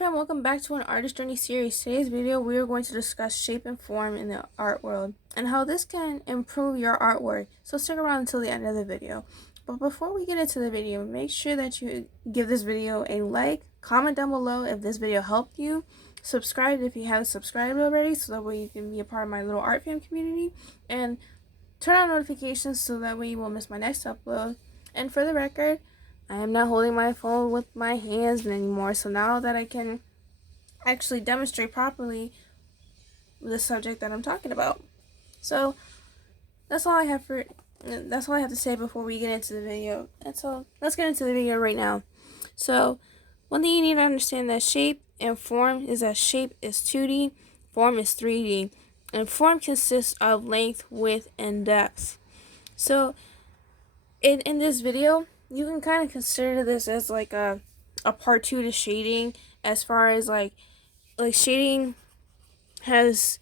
fam, welcome back to an artist journey series. Today's video we are going to discuss shape and form in the art world and how this can improve your artwork. So stick around until the end of the video. But before we get into the video, make sure that you give this video a like, comment down below if this video helped you, subscribe if you haven't subscribed already so that way you can be a part of my little art fam community, and turn on notifications so that way you won't miss my next upload. And for the record, I am not holding my phone with my hands anymore, so now that I can actually demonstrate properly the subject that I'm talking about. So that's all I have to say before we get into the video. And so let's get into the video right now. So one thing you need to understand that shape and form is that shape is 2D, form is 3D, and form consists of length, width, and depth. So in this video, you can kind of consider this as like a part 2 to shading, as far as like shading has,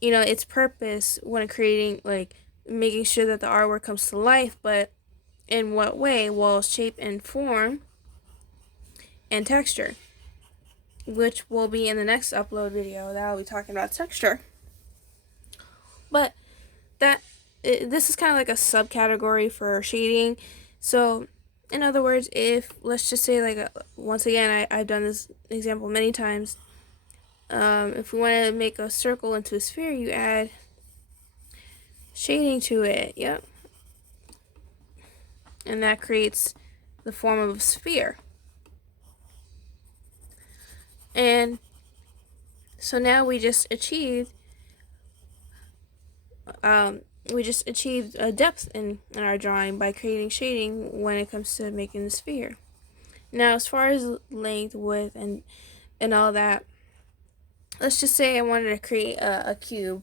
its purpose when creating, like making sure that the artwork comes to life. But in what way? Well, shape and form and texture, which will be in the next upload video that I'll be talking about texture. But this is kind of like a subcategory for shading. So in other words, if let's just say, like, once again, I've done this example many times. If we want to make a circle into a sphere, you add shading to it. Yep. And that creates the form of a sphere. And so now we just achieved a depth in our drawing by creating shading when it comes to making the sphere. Now, as far as length, width, and all that, let's just say I wanted to create a cube.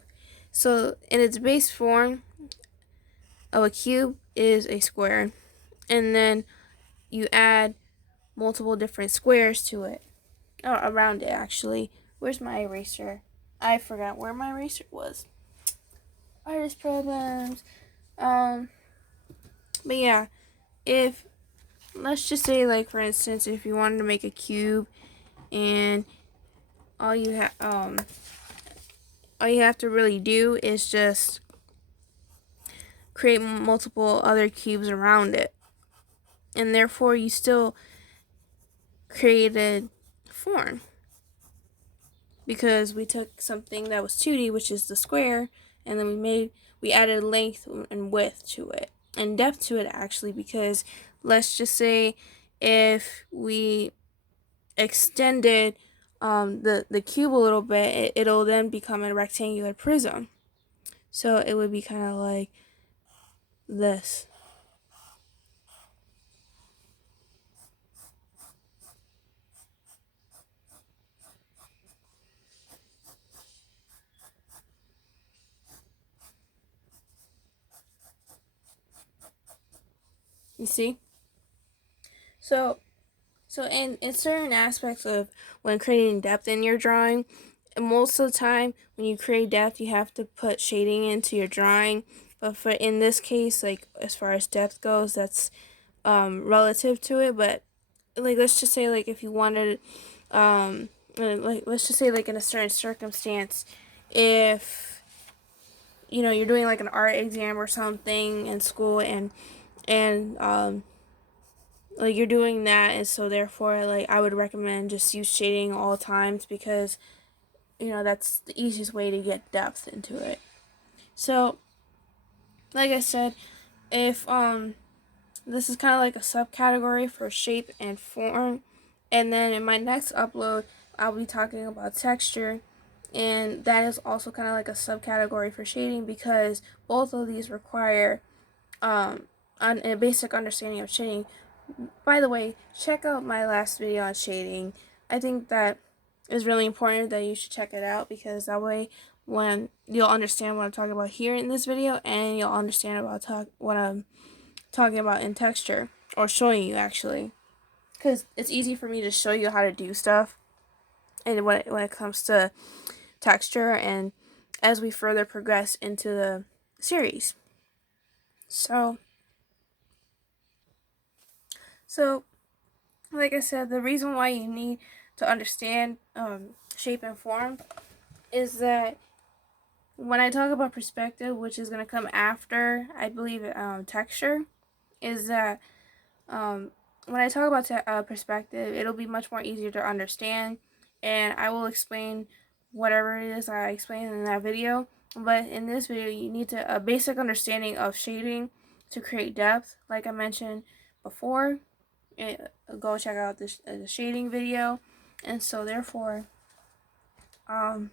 So in its base form of a cube is a square, and then you add multiple different squares to it, or around it actually. Where's my eraser? I forgot where my eraser was. Artist problems. But yeah, if let's just say, like, for instance, if you wanted to make a cube, and all you have to really do is just create multiple other cubes around it, and therefore you still created form, because we took something that was 2D, which is the square, and then we added length and width to it, and depth to it actually, because let's just say if we extended the cube a little bit, it'll then become a rectangular prism. So it would be kind of like this. You see? So in certain aspects of when creating depth in your drawing, most of the time when you create depth, you have to put shading into your drawing. But for in this case, like, as far as depth goes, that's relative to it. But like, let's just say, like, if you wanted, like, let's just say, like, in a certain circumstance, if you're doing like an art exam or something in school, and like, you're doing that, and so therefore, like, I would recommend just use shading all times, because that's the easiest way to get depth into it. So like I said, if this is kind of like a subcategory for shape and form, and then in my next upload I'll be talking about texture, and that is also kind of like a subcategory for shading, because both of these require a basic understanding of shading. By the way, check out my last video on shading. I think that is really important that you should check it out, because that way when you'll understand what I'm talking about here in this video, and you'll understand about what I'm talking about in texture, or showing you actually, because it's easy for me to show you how to do stuff and when it comes to texture, and as we further progress into the series. So like I said, the reason why you need to understand shape and form is that when I talk about perspective, which is going to come after, I believe, texture, is that um, when I talk about perspective, it'll be much more easier to understand, and I will explain whatever it is I explained in that video. But in this video, you need a basic understanding of shading to create depth, like I mentioned before. Go check out the shading video, and so therefore, um,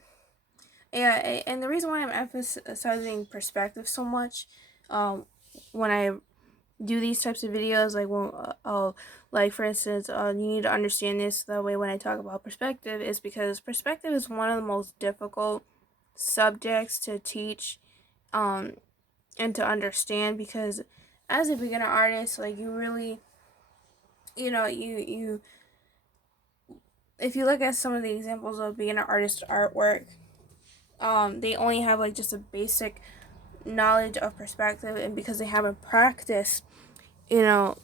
yeah, and the reason why I'm emphasizing perspective so much, when I do these types of videos, like when like for instance, you need to understand this that way when I talk about perspective, is because perspective is one of the most difficult subjects to teach, um, and to understand, because as a beginner artist, like you really, you if you look at some of the examples of beginner artist artwork, they only have like just a basic knowledge of perspective, and because they haven't practiced, you know,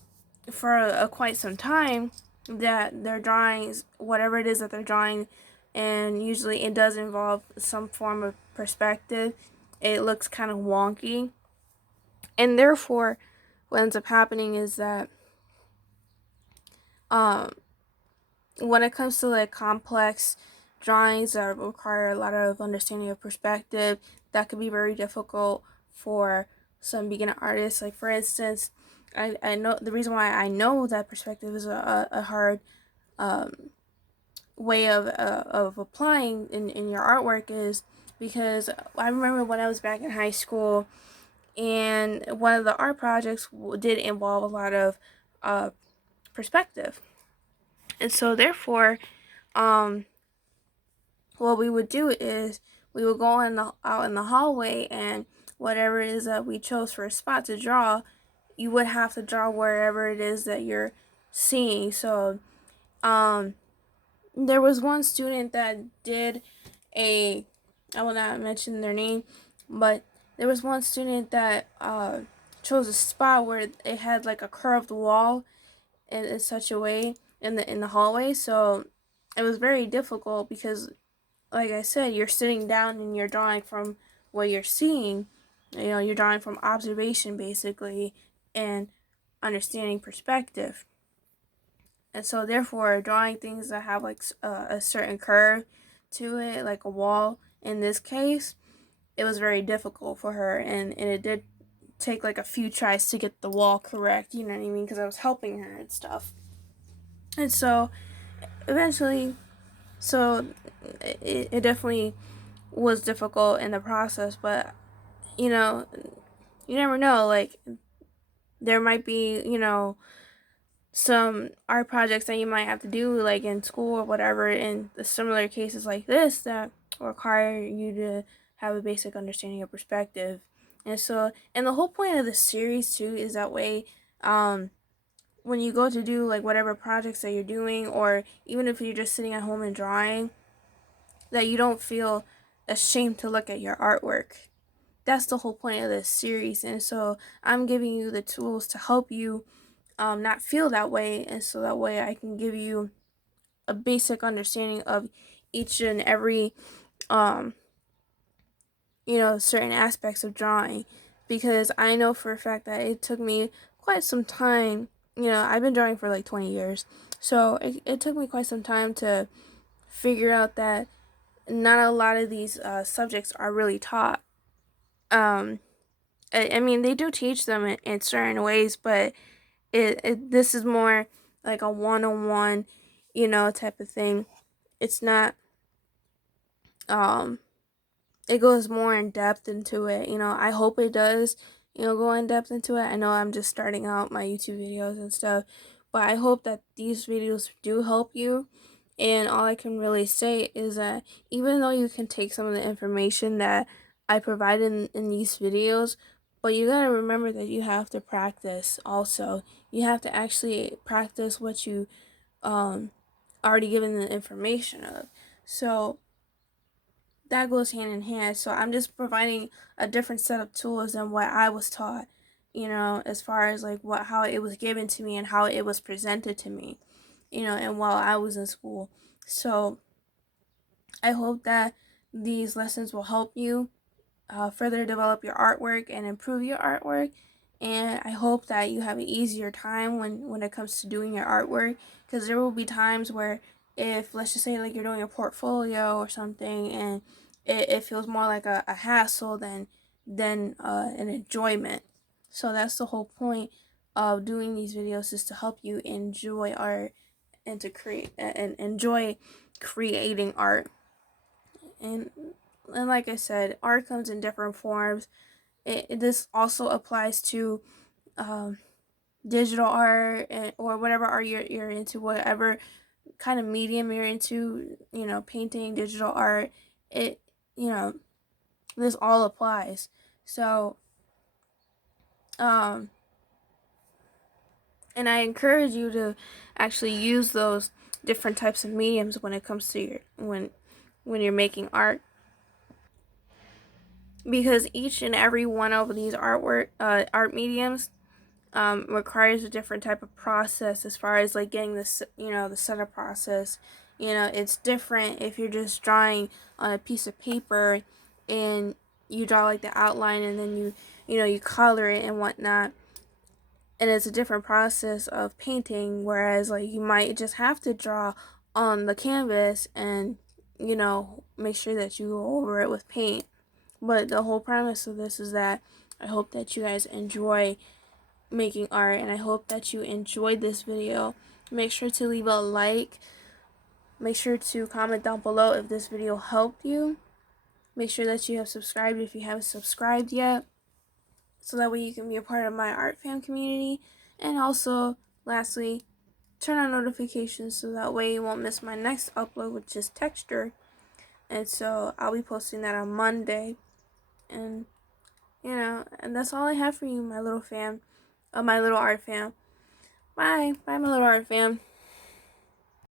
for quite some time, that their drawings, whatever it is that they're drawing, and usually it does involve some form of perspective, it looks kind of wonky, and therefore what ends up happening is that um, when it comes to like complex drawings that require a lot of understanding of perspective, that could be very difficult for some beginner artists. Like for instance, I know the reason why I know that perspective is a hard um, way of applying in your artwork is because I remember when I was back in high school, and one of the art projects did involve a lot of perspective, and so therefore, um, what we would do is we would go out in the hallway, and whatever it is that we chose for a spot to draw, you would have to draw wherever it is that you're seeing. So there was one student that did a, I will not mention their name, but there was one student that chose a spot where it had like a curved wall in such a way in the hallway. So it was very difficult because, like I said, you're sitting down and you're drawing from what you're seeing. You're drawing from observation basically, and understanding perspective. And so therefore, drawing things that have like a certain curve to it, like a wall in this case, it was very difficult for her, and it did take like a few tries to get the wall correct, you know what I mean, because I was helping her and stuff. And so eventually, so it definitely was difficult in the process, but you know, you never know, like there might be, some art projects that you might have to do like in school or whatever, in the similar cases like this that require you to have a basic understanding of perspective. And so, and the whole point of the series too is that way, when you go to do like whatever projects that you're doing, or even if you're just sitting at home and drawing, that you don't feel ashamed to look at your artwork. That's the whole point of this series. And so I'm giving you the tools to help you not feel that way, and so that way I can give you a basic understanding of each and every um, certain aspects of drawing, because I know for a fact that it took me quite some time. I've been drawing for like 20 years, so it took me quite some time to figure out that not a lot of these subjects are really taught. I mean, they do teach them in certain ways, but this is more like a one-on-one, type of thing. It's not, um, it goes more in depth into it. I hope it does, go in depth into it. I know I'm just starting out my YouTube videos and stuff, but I hope that these videos do help you. And all I can really say is that even though you can take some of the information that I provide in these videos, but you gotta remember that you have to practice also. You have to actually practice what you already given the information of. So that goes hand in hand. So I'm just providing a different set of tools than what I was taught, as far as like how it was given to me and how it was presented to me, and while I was in school. So I hope that these lessons will help you further develop your artwork and improve your artwork. And I hope that you have an easier time when it comes to doing your artwork, because there will be times where, if let's just say like you're doing a portfolio or something, and it feels more like a hassle than an enjoyment. So that's the whole point of doing these videos, is to help you enjoy art and to create and enjoy creating art. and and like I said, art comes in different forms. This also applies to um, digital art, or whatever art you're into, whatever kind of medium you're into, painting, digital art. It, you know, this all applies. So, um, and I encourage you to actually use those different types of mediums when it comes to when you're making art, because each and every one of these art mediums requires a different type of process, as far as like getting this, the setup process. It's different if you're just drawing on a piece of paper and you draw like the outline, and then you color it and whatnot, and it's a different process of painting. Whereas like you might just have to draw on the canvas and make sure that you go over it with paint. But the whole premise of this is that I hope that you guys enjoy making art, and I hope that you enjoyed this video. Make sure to leave a like. Make sure to comment down below if this video helped you. Make sure that you have subscribed if you haven't subscribed yet, so that way you can be a part of my art fam community. And also, lastly, turn on notifications so that way you won't miss my next upload, which is texture. And so I'll be posting that on Monday. And and that's all I have for you, my little fam, my little art fam. Bye, my little art fam.